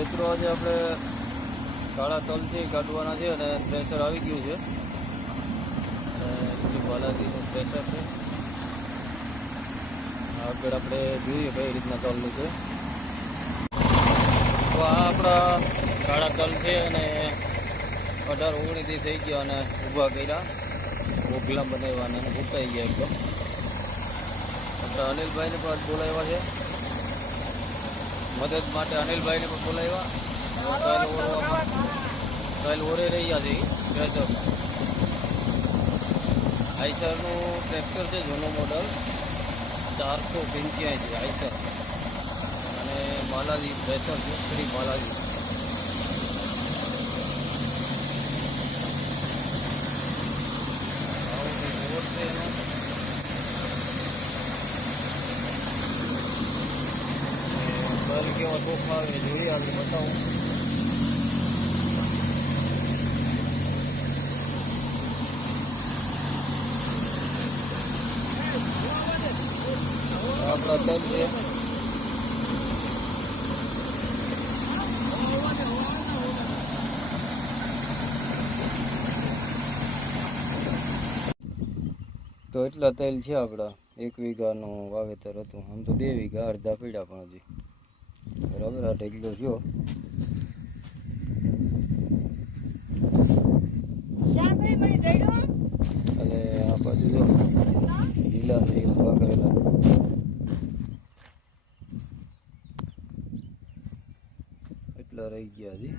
મિત્રો આજે આપણે કાળા તલથી કાઢવાના છે અને પ્રેશર આવી ગયું છે અને શ્રી બાલાજીનું પ્રેશર છે. આગળ આપણે જોઈએ કઈ રીતના તલનું છે. તો આ આપણા કાળા તલ છે અને 18-19 થઈ ગયા અને ઊભા કર્યા, ઓગલા બનાવ્યા અને ઉતાઈ ગયા એકદમ. આપણે અનિલભાઈને પણ બોલાવ્યા છે મદદ માટે. અનિલભાઈને પણ બોલાવ્યા. ટ્રાયલ ઓરે રહ્યા છે ટ્રેક્ટરમાં. આઈસરનું ટ્રેક્ટર છે, જૂનું મોડલ 485 આઈસર અને બાલાજી પ્રેશર છે, શ્રી બાલાજી. કેવા ટોપમાં આવે જોઈએ, આગળ બતાવું. આપણા તલ છે તો એટલા તેલ છે આપણા. 1 વીઘાનું વાવેતર હતું. આમ તો 2 વીઘા, અડધા પીડા પણ હજી. બરાબર, આ ઢગલો જો અને આ બાજુ જો લીલા છે ઉભા કરેલા. એટલા રહી ગયા હજી.